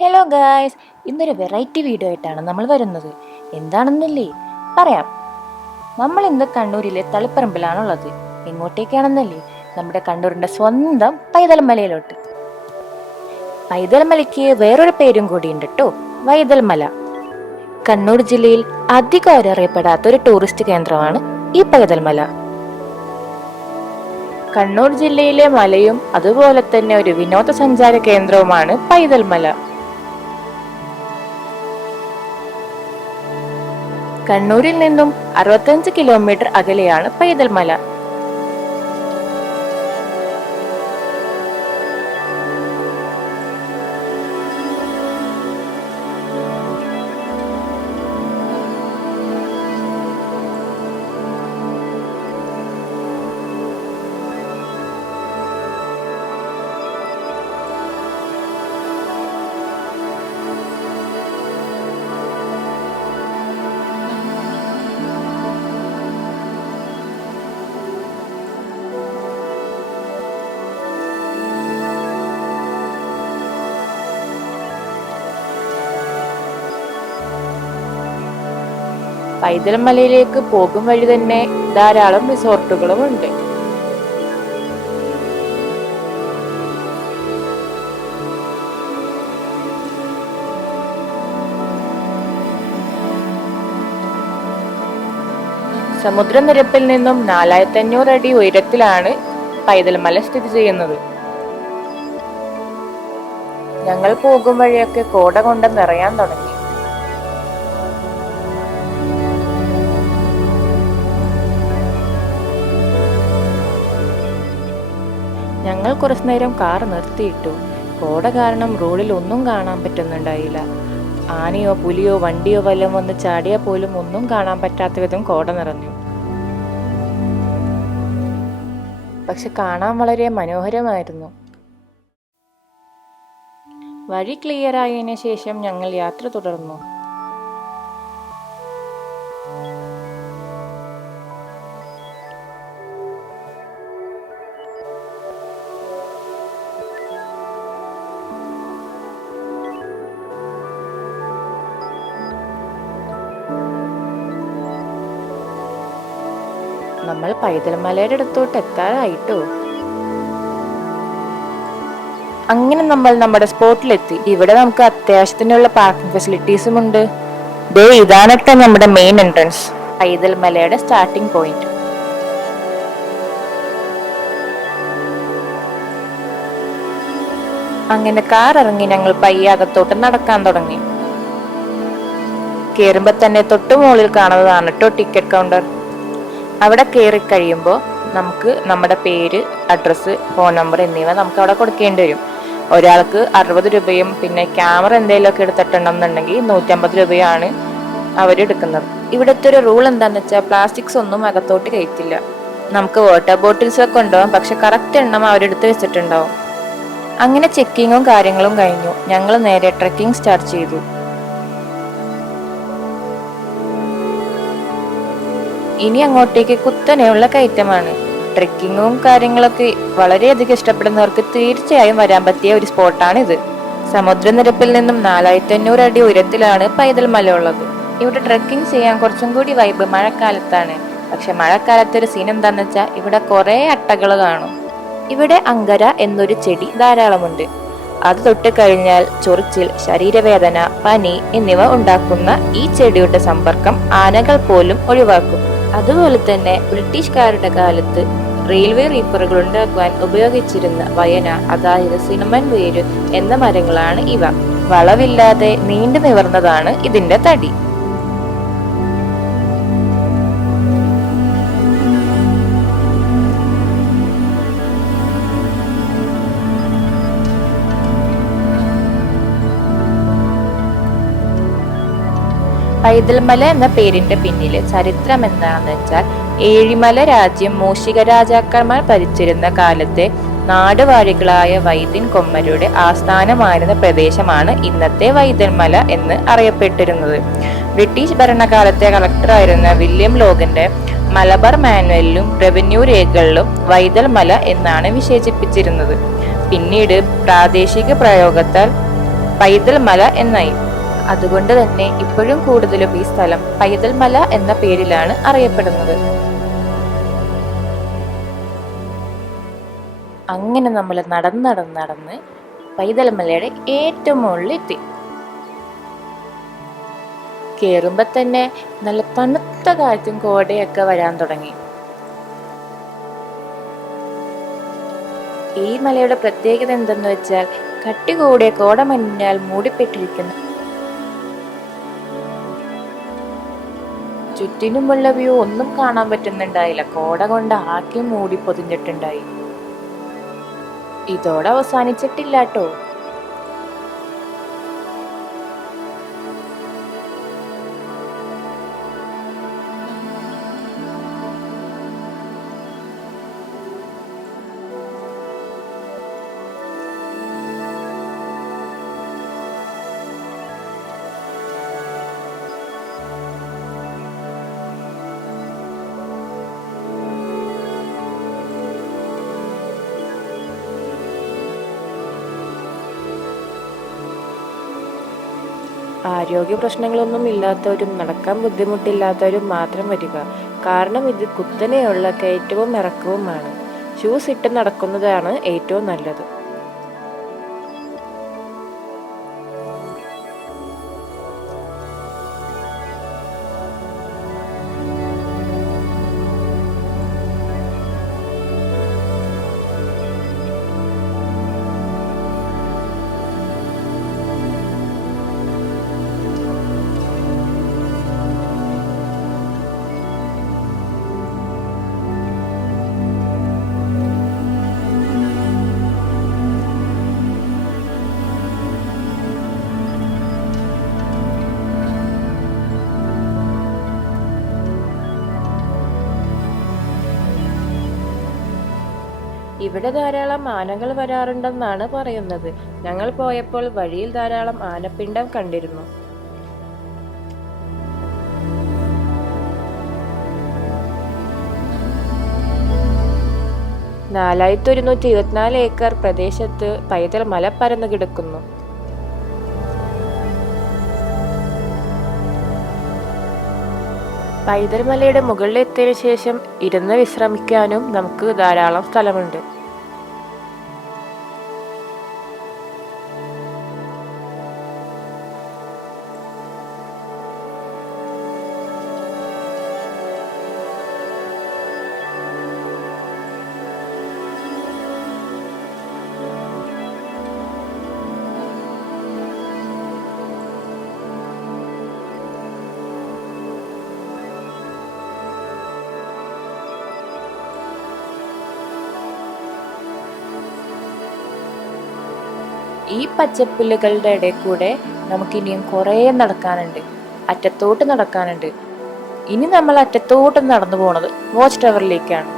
Hello guys, ഇന്നൊരു variety video ആയിട്ടാണ് നമ്മൾ വരുന്നത്. എന്താണെന്നല്ലേ പറയാം. നമ്മൾ ഇന്ന് കണ്ണൂരിലെ തളിപ്പറമ്പിലാണുള്ളത്. എങ്ങോട്ടേക്കാണെന്നല്ലേ? നമ്മുടെ കണ്ണൂരിന്റെ സ്വന്തം പൈതൽ മലയിലോട്ട്. പൈതൽ മലയ്ക്ക് വേറൊരു പേരും കൂടിയുണ്ട് കേട്ടോ, വൈതൽ മല. കണ്ണൂർ ജില്ലയിൽ അധികം അറിയപ്പെടാത്ത ഒരു ടൂറിസ്റ്റ് കേന്ദ്രമാണ് ഈ പൈതൽ മല. കണ്ണൂർ ജില്ലയിലെ മലയും അതുപോലെ തന്നെ ഒരു വിനോദസഞ്ചാര കേന്ദ്രവുമാണ് പൈതൽ മല. കണ്ണൂരിൽ നിന്നും 65 കിലോമീറ്റർ അകലെയാണ് പൈതൽ മല. പൈതൽ മലയിലേക്ക് പോകും വഴി തന്നെ ധാരാളം റിസോർട്ടുകളും ഉണ്ട്. സമുദ്രനിരപ്പിൽ നിന്നും 4500 അടി ഉയരത്തിലാണ് പൈതൽ മല സ്ഥിതി ചെയ്യുന്നത്. ഞങ്ങൾ പോകും വഴിയൊക്കെ കോട കൊണ്ട് നിറയാൻ തുടങ്ങി. ഞങ്ങൾ കുറച്ചു നേരം കാർ നിർത്തിയിട്ടു. കോട കാരണം റോഡിൽ ഒന്നും കാണാൻ പറ്റുന്നുണ്ടായില്ല. ആനയോ പുലിയോ വണ്ടിയോ വല്ലതും വന്ന് ചാടിയാൽ പോലും ഒന്നും കാണാൻ പറ്റാത്ത വിധം കോട നിറഞ്ഞു. പക്ഷെ കാണാൻ വളരെ മനോഹരമായിരുന്നു. വഴി ക്ലിയർ ആയതിനു ശേഷം ഞങ്ങൾ യാത്ര തുടർന്നു. നമ്മൾ പൈതൽ മലയുടെ അടുത്തോട്ട് എത്താറായിട്ടോ. അങ്ങനെ നമ്മൾ നമ്മുടെ സ്പോട്ടിലെത്തി. ഇവിടെ നമുക്ക് അത്യാവശ്യത്തിനുള്ള പാർക്കിംഗ് ഫെസിലിറ്റീസും ഉണ്ട്. ഇതാണൊക്കെ നമ്മുടെ മെയിൻ എൻട്രൻസ്, പൈതൽ മലയുടെ സ്റ്റാർട്ടിംഗ് പോയിന്റ്. അങ്ങനെ കാർ ഇറങ്ങി ഞങ്ങൾ പയ്യെ അകത്തോട്ട് നടക്കാൻ തുടങ്ങി. കേറുമ്പോ തന്നെ തൊട്ടു മുകളിൽ കാണുന്നതാണ് കേട്ടോ ടിക്കറ്റ് കൗണ്ടർ. അവിടെ കയറി കഴിയുമ്പോൾ നമുക്ക് നമ്മുടെ പേര്, അഡ്രസ്സ്, ഫോൺ നമ്പർ എന്നിവ നമുക്ക് അവിടെ കൊടുക്കേണ്ടി വരും. ഒരാൾക്ക് 60 രൂപയും പിന്നെ ക്യാമറ എന്തെങ്കിലുമൊക്കെ എടുത്തിട്ടുണ്ടെന്നുണ്ടെങ്കിൽ 150 രൂപയാണ് അവരെടുക്കുന്നത്. ഇവിടുത്തെ ഒരു റൂൾ എന്താണെന്ന് വെച്ചാൽ പ്ലാസ്റ്റിക്സ് ഒന്നും അകത്തോട്ട് കയറ്റില്ല. നമുക്ക് വാട്ടർ ബോട്ടിൽസ് ഒക്കെ ഉണ്ടാവും, പക്ഷെ കറക്റ്റ് എണ്ണം അവരെടുത്ത് വെച്ചിട്ടുണ്ടാവും. അങ്ങനെ ചെക്കിങ്ങും കാര്യങ്ങളും കഴിഞ്ഞു. ഞങ്ങൾ നേരെ ട്രെക്കിംഗ് സ്റ്റാർട്ട് ചെയ്തു. ഇനി അങ്ങോട്ടേക്ക് കുത്തനെയുള്ള കയറ്റമാണ്. ട്രെക്കിങ്ങും കാര്യങ്ങളൊക്കെ വളരെയധികം ഇഷ്ടപ്പെടുന്നവർക്ക് തീർച്ചയായും വരാൻ പറ്റിയ ഒരു സ്പോട്ടാണ് ഇത്. സമുദ്രനിരപ്പിൽ നിന്നും 4500 അടി ഉയരത്തിലാണ് പൈതൽ മല ഉള്ളത്. ഇവിടെ ട്രെക്കിംഗ് ചെയ്യാൻ കുറച്ചും കൂടി വൈബ് മഴക്കാലത്താണ്. പക്ഷെ മഴക്കാലത്ത് ഒരു സീൻ എന്താന്ന് വെച്ചാൽ ഇവിടെ കുറെ അട്ടകൾ കാണും. ഇവിടെ അങ്കര എന്നൊരു ചെടി ധാരാളമുണ്ട്. അത് തൊട്ട് കഴിഞ്ഞാൽ ചൊറിച്ചിൽ, ശരീരവേദന, പനി എന്നിവ ഉണ്ടാക്കുന്ന ഈ ചെടിയുടെ സമ്പർക്കം ആനകൾ പോലും ഒഴിവാക്കും. അതുപോലെ തന്നെ ബ്രിട്ടീഷുകാരുടെ കാലത്ത് റെയിൽവേ റീപ്പറുകൾ ഉണ്ടാക്കുവാൻ ഉപയോഗിച്ചിരുന്ന വയന, അതായത് സിനമൺ വേര് എന്ന മരങ്ങളാണ് ഇവ. വളവില്ലാതെ നീണ്ടു നിവർന്നതാണ് ഇതിന്റെ തടി. പൈതൽ മല എന്ന പേരിന്റെ പിന്നിലെ ചരിത്രം എന്താണെന്ന് വെച്ചാൽ, ഏഴിമല രാജ്യം മൂഷിക രാജാക്കന്മാർ ഭരിച്ചിരുന്ന കാലത്തെ നാടുവാഴികളായ വൈദ്യൻ കൊമ്മരുടെ ആസ്ഥാനമായിരുന്ന പ്രദേശമാണ് ഇന്നത്തെ വൈതൽ മല എന്ന് അറിയപ്പെട്ടിരുന്നത്. British ഭരണകാലത്തെ കളക്ടറായിരുന്ന William ലോഗന്റെ Malabar മാനുവലിലും revenue രേഖകളിലും Vaithal മല എന്നാണ് വിശേഷിപ്പിച്ചിരുന്നത്. പിന്നീട് പ്രാദേശിക പ്രയോഗത്താൽ പൈതൽ മല എന്നായി. അതുകൊണ്ട് തന്നെ ഇപ്പോഴും കൂടുതലും ഈ സ്ഥലം പൈതൽ മല എന്ന പേരിലാണ് അറിയപ്പെടുന്നത്. അങ്ങനെ നമ്മൾ നടന്ന് പൈതൽ മലയുടെ ഏറ്റവും മുകളിലെത്തി. കേറുമ്പോ തന്നെ നല്ല തണുത്ത കാറ്റും കോടയൊക്കെ വരാൻ തുടങ്ങി. ഈ മലയുടെ പ്രത്യേകത എന്തെന്ന് വെച്ചാൽ കട്ടി കൂടിയ കോടമഞ്ഞാൽ മൂടിപ്പെട്ടിരിക്കുന്നു. ചുറ്റിനുമുള്ള വ്യൂ ഒന്നും കാണാൻ പറ്റുന്നുണ്ടായില്ല. കോട കൊണ്ട് ആക്കി മൂടി പൊതിഞ്ഞിട്ടുണ്ടായി. ഇതോടെ അവസാനിച്ചിട്ടില്ലാട്ടോ. ആരോഗ്യ പ്രശ്നങ്ങളൊന്നും ഇല്ലാത്തവരും നടക്കാൻ ബുദ്ധിമുട്ടില്ലാത്തവരും മാത്രം വരിക. കാരണം ഇത് കുത്തനെയുള്ള കയറ്റവും ഇറക്കവുമാണ്. ഷൂസ് ഇട്ട് നടക്കുന്നതാണ് ഏറ്റവും നല്ലത്. ഇവിടെ ധാരാളം ആനകൾ വരാറുണ്ടെന്നാണ് പറയുന്നത്. ഞങ്ങൾ പോയപ്പോൾ വഴിയിൽ ധാരാളം ആനപ്പിണ്ടം കണ്ടിരുന്നു. ഏക്കർ പ്രദേശത്ത് പൈതൽ മല പരന്നു കിടക്കുന്നു. പൈതൽ മലയുടെ മുകളിലെത്തിയതിനു ശേഷം ഇരുന്ന് വിശ്രമിക്കാനും നമുക്ക് ധാരാളം സ്ഥലമുണ്ട്. ഈ പച്ചപ്പുല്ലുകളുടെ ഇടയിൽ കൂടെ നമുക്കിനിയും കുറേ നടക്കാനുണ്ട്. അറ്റത്തോട്ട് നടക്കാനുണ്ട്. ഇനി നമ്മൾ അറ്റത്തോട്ട് നടന്നു പോണത് വാച്ച് ടവറിലേക്കാണ്.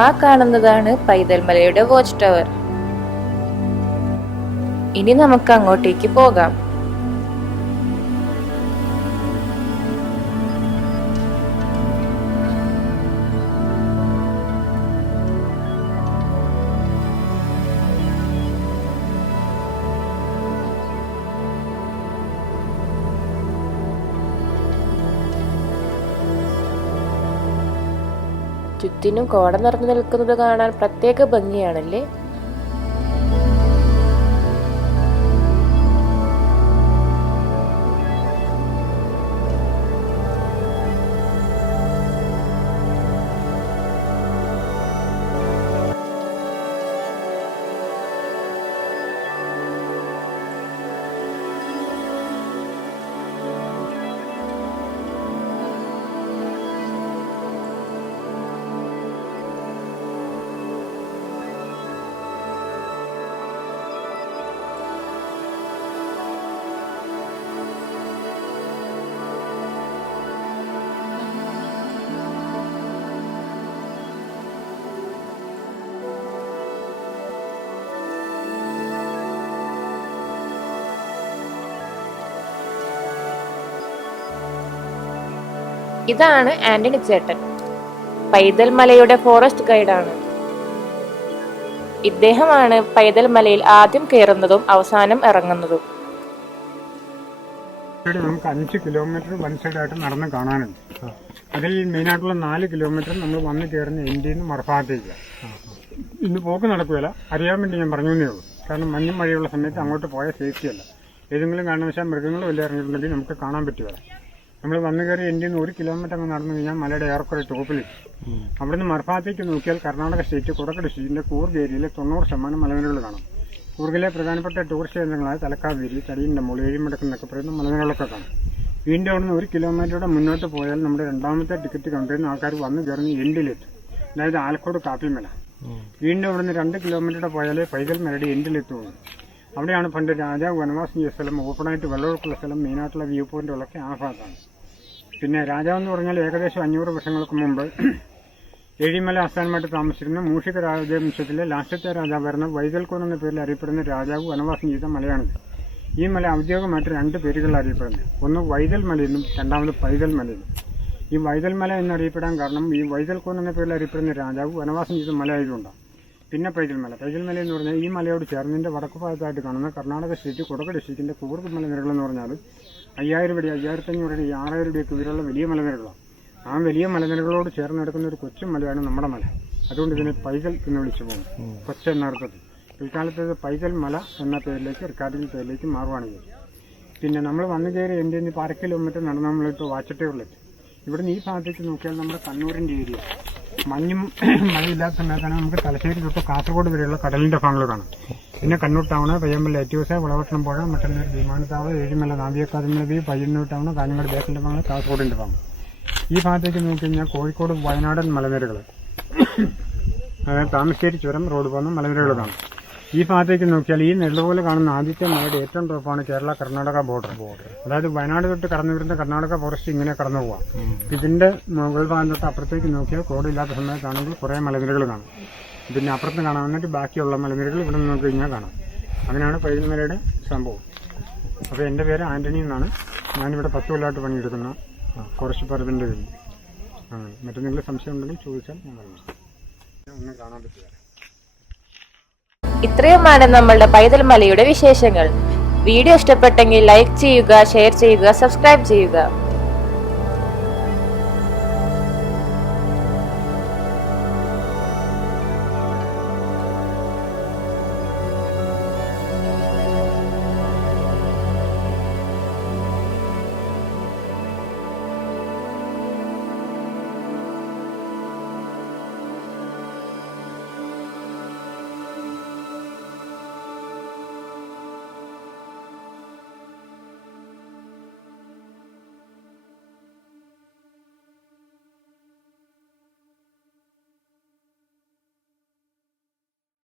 ആ കാണുന്നതാണ് പൈതൽ മലയുടെ വാച്ച് ടവർ. ഇനി നമുക്ക് അങ്ങോട്ടേക്ക് പോകാം. ചുറ്റിനും കോട നിറഞ്ഞു നിൽക്കുന്നത് കാണാൻ പ്രത്യേക ഭംഗിയാണല്ലേ. ഇതാണ് ആന്റണി ചേട്ടൻ, പൈതൽ മലയുടെ ഫോറസ്റ്റ് ഗൈഡാണ്. ഇദ്ദേഹമാണ് പൈതൽ മലയിൽ ആദ്യം കയറുന്നതും അവസാനം ഇറങ്ങുന്നതും. നമുക്ക് 5 കിലോമീറ്റർ വൺ സൈഡായിട്ട് നടന്ന് കാണാനുണ്ട്. അതിൽ മെയിനായിട്ടുള്ള 4 കിലോമീറ്റർ നമ്മൾ വന്ന് കയറുന്ന ഇന്ത്യയിൽ നിന്ന് മറുഭാഗത്തേക്ക്. ഇന്ന് പോക്ക് നടക്കുകയില്ല, അറിയാൻ വേണ്ടി ഞാൻ പറഞ്ഞേ ഉള്ളൂ. കാരണം മഞ്ഞും മഴയുള്ള സമയത്ത് അങ്ങോട്ട് പോയാൽ സേഫ്റ്റി അല്ല. ഏതെങ്കിലും കാരണവശാൽ മൃഗങ്ങൾ വല്ല ഇറങ്ങിയിട്ടുണ്ടെങ്കിൽ നമുക്ക് കാണാൻ പറ്റുക. നമ്മൾ വന്നു കയറി ഇന്ത്യയിൽ നിന്ന് 1 കിലോമീറ്റർ അങ്ങ് നടന്നു കഴിഞ്ഞാൽ മലയുടെ ഏറെക്കുറെ ടോപ്പിൽ. അവിടുന്ന് മറുഭാഗത്തേക്ക് നോക്കിയാൽ കർണാടക സ്റ്റേറ്റ് കുടക് ഡിസ്ട്രിക്റ്റിന്റെ കൂർഗ് ഏരിയയിലെ 90% മലനിരകൾ കാണാം. കൂർഗിലെ പ്രധാനപ്പെട്ട ടൂറിസ്റ്റ് കേന്ദ്രങ്ങളായ തലക്കാവേരി, തടിയൻ്റെ മുള, ഏഴിമടക്കം എന്നൊക്കെ പറയുന്ന മലനിരകളൊക്കെ കാണാം. വീണ്ടും അവിടുന്ന് 1 കിലോമീറ്ററുടെ മുന്നോട്ട് പോയാൽ നമ്മുടെ രണ്ടാമത്തെ ടിക്കറ്റ് കണ്ടിരുന്ന ആൾക്കാർ വന്ന് കയറുന്ന എൻഡിലെത്തും. അതായത് ആലക്കോട് കാപ്പിൽമല. വീണ്ടും അവിടുന്ന് 2 കിലോമീറ്റർ പോയാലേ പൈതൽ മലയുടെ എൻഡിലെത്തുള്ളൂ. അവിടെയാണ് പണ്ട് രാജാവ് വനവാസം ചെയ്ത സ്ഥലം, ഓപ്പണായിട്ട് വെള്ളമൊഴുക്കുള്ള സ്ഥലം, മെയിനായിട്ടുള്ള വ്യൂ പോയിന്റുകളൊക്കെ ആ ഭാഗത്താണ്. പിന്നെ രാജാവെന്ന് പറഞ്ഞാൽ ഏകദേശം 500 വർഷങ്ങൾക്ക് മുമ്പ് ഏഴിമല ആസ്ഥാനമായിട്ട് താമസിച്ചിരുന്ന മൂഷിക രാജവംശത്തിലെ ലാസ്റ്റത്തെ രാജാവായിരുന്ന വൈതൽക്കോൻ എന്ന പേരിൽ അറിയപ്പെടുന്ന രാജാവ് വനവാസം ചെയ്ത മലയാണിത്. ഈ മല ഔദ്യോഗികമായിട്ട് 2 പേരുകളിൽ അറിയപ്പെടുന്നത്. ഒന്ന് വൈതൽ മലയെന്നും രണ്ടാമത് പൈതൽ മലയെന്നും. ഈ വൈതൽ മല എന്നറിയപ്പെടാൻ കാരണം ഈ വൈതൽക്കോൻ എന്ന പേരിൽ അറിയപ്പെടുന്ന രാജാവ് വനവാസം ചെയ്ത മല ആയതുകൊണ്ടാണ്. പിന്നെ പൈതൽ മല എന്ന് പറഞ്ഞാൽ ഈ മലയോട് ചേർന്നതിൻ്റെ വടക്കു ഭാഗത്തായിട്ട് കാണുന്ന കർണാടക സ്റ്റേറ്റ് കുടക് ഡിസ്ട്രിക്റ്റിന്റെ കൂർഗ് മലനിരകളെന്ന് പറഞ്ഞാൽ 5000 അടി, 5500 അടി, 6000 അടിയൊക്കെ ഇവരുള്ള വലിയ മലനിരകളാണ്. ആ വലിയ മലനിരകളോട് ചേർന്ന് കിടക്കുന്ന ഒരു കൊച്ചു മലയാണ് നമ്മുടെ മല. അതുകൊണ്ട് ഇതിനെ പൈതൽ എന്ന് വിളിച്ചു പോകും, കൊച്ച എന്നർത്ഥത്തിൽ. പിൽക്കാലത്ത് പൈതൽ മല എന്ന പേരിലേക്ക്, റിക്കാർഡിംഗ് പേരിലേക്ക് മാറുകയാണ് ചെയ്തത്. പിന്നെ നമ്മൾ വന്നു കയറി എൻ്റെ ഇപ്പോൾ 1/2 കിലോമീറ്റർ നടന്ന് നമ്മളിട്ട് വാച്ചട്ടേറിലെത്തി. ഇവിടുന്ന് ഈ ഭാഗത്തേക്ക് നോക്കിയാൽ നമ്മുടെ കണ്ണൂരിൻ്റെ ഏരിയ, മഞ്ഞും മഴയില്ലാത്ത സമയത്താണ് നമുക്ക് തലശ്ശേരി തൊട്ട് കാസർഗോഡ് വരെയുള്ള കടലിൻ്റെ ഭാഗങ്ങൾ കാണാം. പിന്നെ കണ്ണൂർ ടൗണ്, പയ്യമ്പല ലേറ്റ്യൂസ്, വിളവട്ടണം പുഴ, മട്ടന്നൂർ വിമാനത്താവളം, ഏഴിമല നാവികക്കാതിമതി, പയ്യന്നൂർ ടൗണ്, കാഞ്ഞങ്ങാട് ബേക്കലിൻ്റെ ഭാഗങ്ങൾ, കാസർഗോഡിൻ്റെ ഭാഗം. ഈ ഭാഗത്തേക്ക് നോക്കിക്കഴിഞ്ഞാൽ കോഴിക്കോട് വയനാടൻ മലനിരകൾ, അതായത് താമരശ്ശേരി ചുരം റോഡ് പോകുന്ന മലനിരകൾ കാണും. ഈ ഭാഗത്തേക്ക് നോക്കിയാൽ ഈ നെല്ലുപോലെ കാണുന്ന ആദ്യത്തെ മലയുടെ ഏറ്റവും ടോപ്പാണ് കേരള കർണാടക ബോർഡർ. അതായത് വയനാട് തൊട്ട് കടന്നു വരുന്ന കർണാടക ഫോറസ്റ്റ് ഇങ്ങനെ കടന്നു പോവാം. ഇതിന്റെ മുകൾ ഭാഗം തൊട്ട് അപ്പുറത്തേക്ക് നോക്കിയാൽ കോടില്ലാത്ത സമയത്താണെങ്കിൽ കുറേ മലനിരകൾ കാണും. പിന്നെ അപ്പുറത്ത് കാണാൻ വന്നിട്ട് ബാക്കിയുള്ള മലനിരകൾ ഇവിടെ നിന്ന് നോക്കി കഴിഞ്ഞാൽ കാണാം. അങ്ങനെയാണ് പൈതൽ മലയുടെ സംഭവം. അപ്പോൾ എൻ്റെ പേര് ആന്റണി എന്നാണ്. ഞാനിവിടെ 10 കൊല്ലമായിട്ട് പണിയെടുക്കുന്ന ഫോറസ്റ്റ് ഡിപ്പാർട്ട്മെന്റിന്റെ പേര്. മറ്റെന്തെങ്കിലും സംശയം ഉണ്ടെങ്കിൽ ചോദിച്ചാൽ ഞാൻ പറഞ്ഞു. ഒന്നും കാണാൻ പറ്റില്ല. ഇത്രയുമാണ് നമ്മളുടെ പൈതൽ മലയുടെ വിശേഷങ്ങൾ. വീഡിയോ ഇഷ്ടപ്പെട്ടെങ്കിൽ ലൈക്ക് ചെയ്യുക, ഷെയർ ചെയ്യുക, സബ്സ്ക്രൈബ് ചെയ്യുക.